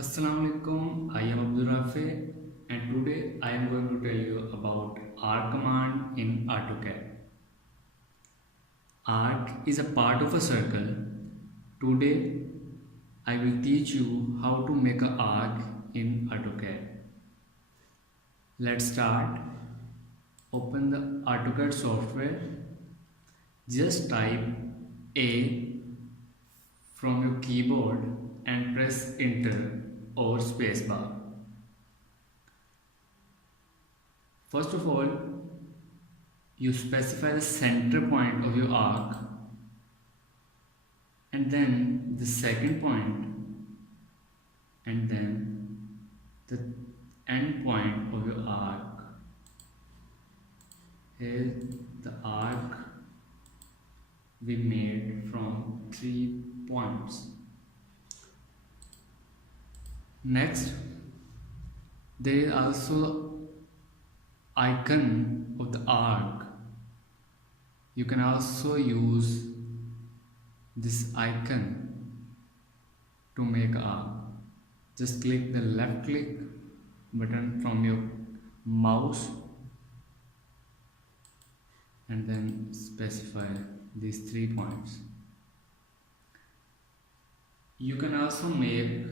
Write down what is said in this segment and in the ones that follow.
Assalamualaikum, I am Abdul Rafe and today I am going to tell you about arc command in AutoCAD. Arc is a part of a circle. Today I will teach you how to make an arc in AutoCAD. Let's start. Open the AutoCAD software. Just type A from your keyboard and press enter or spacebar. First of all, you specify the center point of your arc and then the second point and then the end point of your arc. Here the arc we made from 3 points. Next, there is also icon of the arc. You can also use this icon to make an arc. Just click the left click button from your mouse and then specify these 3 points. You can also make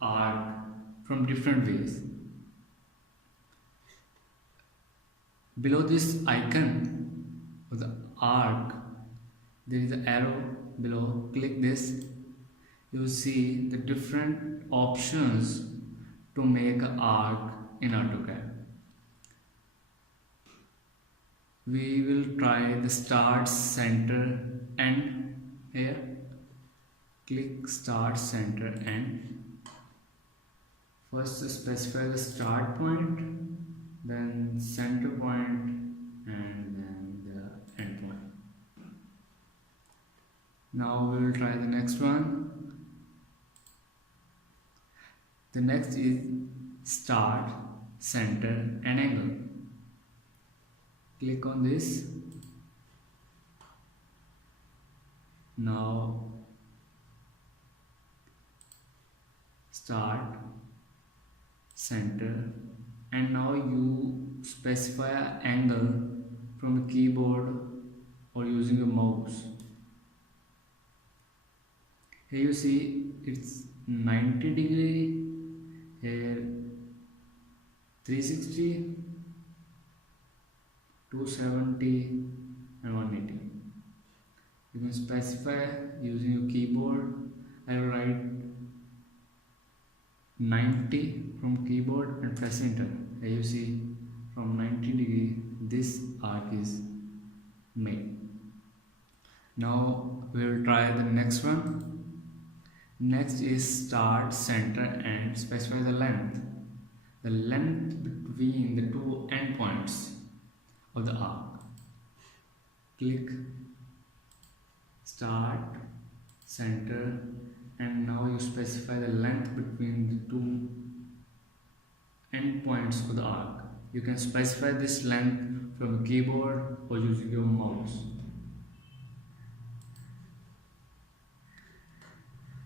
arc from different ways. Below this icon of the arc, there is an arrow below. Click this. You will see the different options to make an arc in AutoCAD. We will try the start, center, end here. Click start, center, end. First specify the start point, then center point, and then the end point. Now we will try the next one. The next is start, center, and angle. Click on this. Now start, center, and now you specify an angle from the keyboard or using your mouse. Here you see it's 90 degree, here 360, 270 and 180. You can specify using your keyboard. I will write 90 from keyboard and press enter. Here you see from 90 degree this arc is made. Now we will try the next one. Next is start, center, and specify the length. The length between the 2 endpoints of the arc. Click start, center, and now you specify the length between the 2 endpoints of the arc. You can specify this length from the keyboard or using your mouse.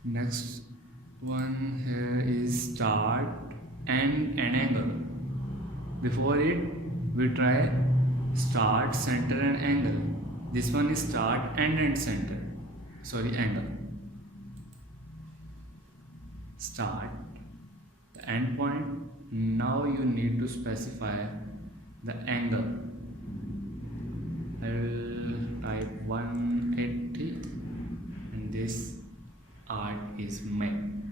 Next one here is start, end, and angle. Before it, we try start, center, and angle. This one is start, end, and center. Sorry, angle. Start, the end point. Now you need to specify the angle. I will type 180 and this arc is made.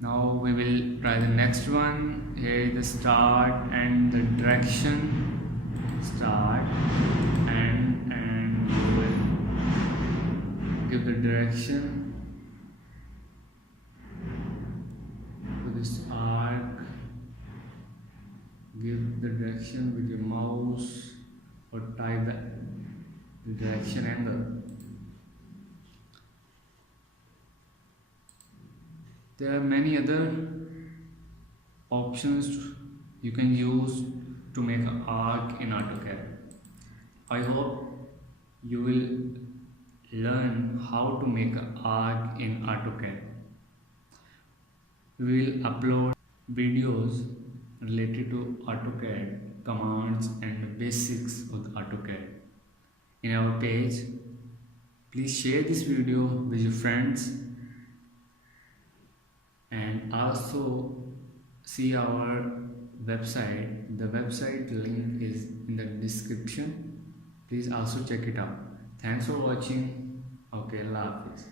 Now we will try the next one. Here is the start and the direction. Start and you will give the direction to this arc. Give the direction with your mouse or type the direction angle. There are many other options you can use to make an arc in AutoCAD. I hope you will learn how to make an arc in AutoCAD. We will upload videos related to AutoCAD commands and basics of the AutoCAD in our page. Please share this video with your friends and also see our website. The website link is in the description. Please also check it out. Thanks for watching. Okay, Allah Hafiz.